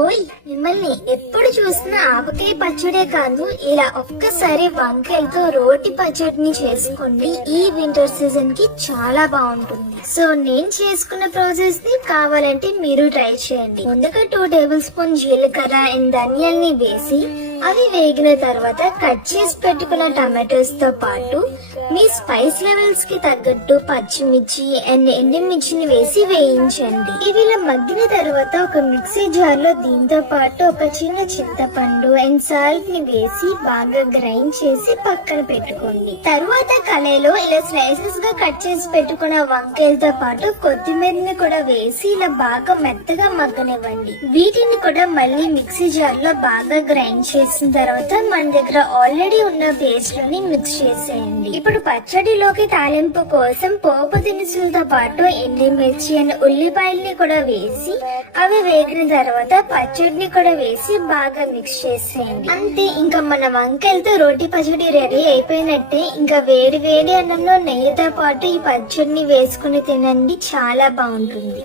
ఓయ్, మిమ్మల్ని ఎప్పుడు చూసినా ఆవకాయ పచ్చడే కాదు, ఇలా ఒక్కసారి వంకాయలతో రోటి పచ్చడిని చేసుకోండి. ఈ వింటర్ సీజన్ కి చాలా బాగుంటుంది. సో నేను చేసుకున్న ప్రాసెస్ ని కావాలంటే మీరు ట్రై చేయండి. ముందుగా 2 టేబుల్ స్పూన్ జీలకర్ర అండ్ ధనియాల్ని వేసి అవి వేగిన తర్వాత కట్ చేసి పెట్టుకున్న టమాటోస్ తో పాటు మీ స్పైస్ లెవెల్స్ కి తగ్గట్టు పచ్చిమిర్చి అండ్ ఎండుమిర్చిని వేసి వేయించండి. ఇవి ఇలా మగ్గిన తర్వాత ఒక మిక్సీ జార్ లో దీంతో పాటు ఒక చిన్న చింతపండు అండ్ సాల్ట్ ని వేసి బాగా గ్రైండ్ చేసి పక్కన పెట్టుకోండి. తర్వాత కళాయిలో ఇలా స్లైసెస్ గా కట్ చేసి పెట్టుకున్న వంకాయలతో పాటు కొత్తిమీరని కూడా వేసి ఇలా బాగా మెత్తగా మగ్గనివ్వండి. వీటిని కూడా మళ్ళీ మిక్సీ జార్ లో బాగా గ్రైండ్ చేసిన తర్వాత మన దగ్గర ఆల్రెడీ ఉన్న పేస్ట్ లోని మిక్స్ చేసేయండి. ఇప్పుడు పచ్చడిలోకి తాలింపు కోసం పోపు దినుసులతో పాటు ఎండుమిర్చి అండ్ ఉల్లిపాయల్ని కూడా వేసి అవి వేగిన తర్వాత పచ్చడిని కూడా వేసి బాగా మిక్స్ చేసేయండి. అంతే, ఇంకా మన వంకాయలతో రోటి పచ్చడి రెడీ అయిపోయినట్టే. ఇంకా వేడి వేడి అన్నంలో నెయ్యితో పాటు ఈ పచ్చడిని వేసుకుని తినండి, చాలా బాగుంటుంది.